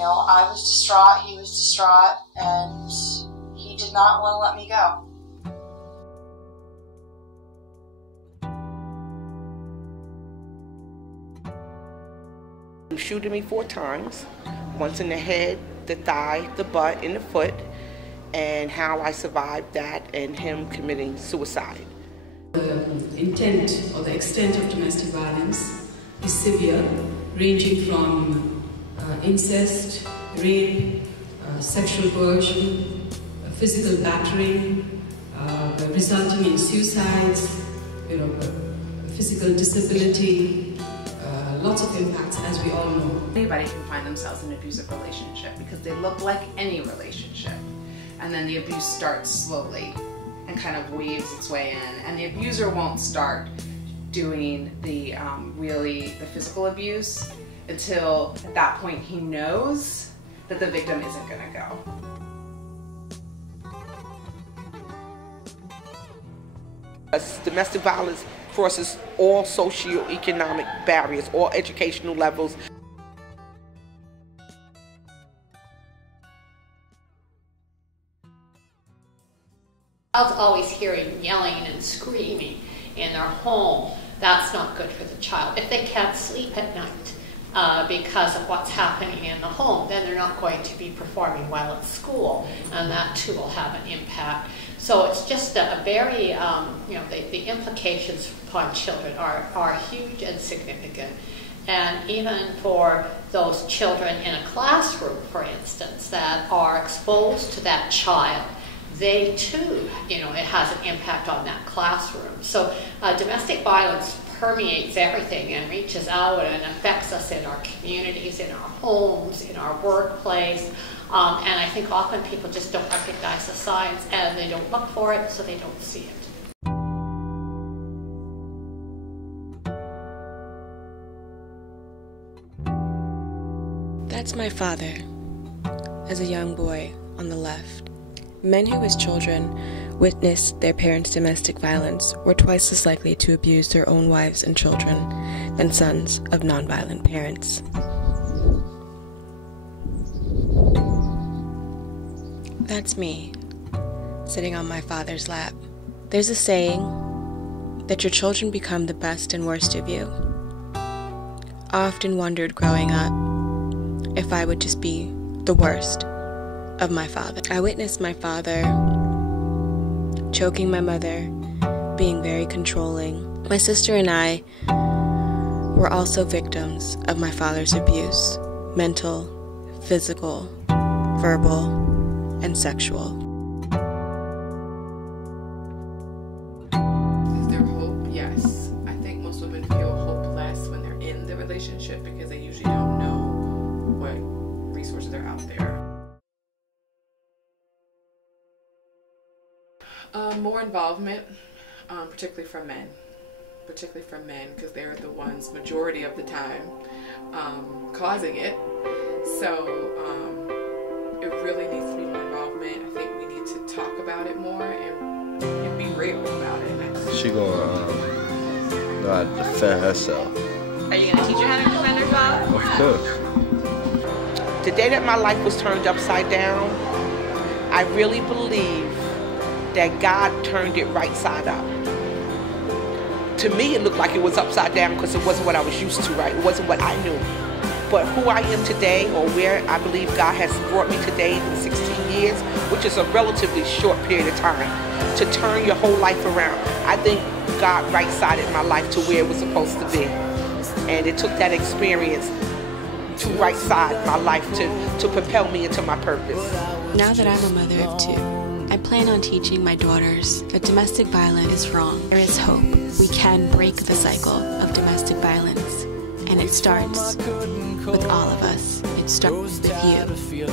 know, I was distraught, he was distraught, and he did not want to let me go. He shooting me 4 times, once in the head, the thigh, the butt, and the foot, and how I survived that and him committing suicide. The intent or the extent of domestic violence is severe, ranging from incest, rape, sexual coercion, physical battering, resulting in suicides, physical disability, lots of impacts, as we all know. Anybody can find themselves in an abusive relationship because they look like any relationship. And then the abuse starts slowly and kind of weaves its way in. And the abuser won't start doing the the physical abuse until at that point he knows that the victim isn't going to go. Domestic violence crosses all socioeconomic barriers, all educational levels. Child's always hearing yelling and screaming in their home. That's not good for the child. If they can't sleep at night because of what's happening in the home, then they're not going to be performing well at school, and that too will have an impact. So it's just a very, the implications upon children are huge and significant. And even for those children in a classroom, for instance, that are exposed to that child, they too, it has an impact on that classroom. So domestic violence permeates everything and reaches out and affects us in our communities, in our homes, in our workplace. And I think often people just don't recognize the signs and they don't look for it, so they don't see it. That's my father, as a young boy on the left. Men who as children witnessed their parents' domestic violence were twice as likely to abuse their own wives and children than sons of nonviolent parents. That's me, sitting on my father's lap. There's a saying that your children become the best and worst of you. I often wondered growing up if I would just be the worst of my father. I witnessed my father choking my mother, being very controlling. My sister and I were also victims of my father's abuse, mental, physical, verbal, and sexual. Is there hope? Yes. I think most women feel hopeless when they're in the relationship because they usually don't know what resources are out there. More involvement, particularly from men. Because they're the ones majority of the time causing it. So it really needs to be more involvement. I think we need to talk about it more and be real about it. She gonna know how to defend herself. Are you going to teach her how to defend herself? Of course. The day that my life was turned upside down, I really believe that God turned it right side up. To me, it looked like it was upside down because it wasn't what I was used to, right? It wasn't what I knew. But who I am today, or where I believe God has brought me today in 16 years, which is a relatively short period of time, to turn your whole life around. I think God right-sided my life to where it was supposed to be. And it took that experience to right-side my life to propel me into my purpose. Now that I'm a mother of 2, I plan on teaching my daughters that domestic violence is wrong. There is hope. We can break the cycle of domestic violence. And it starts with all of us. It starts with you.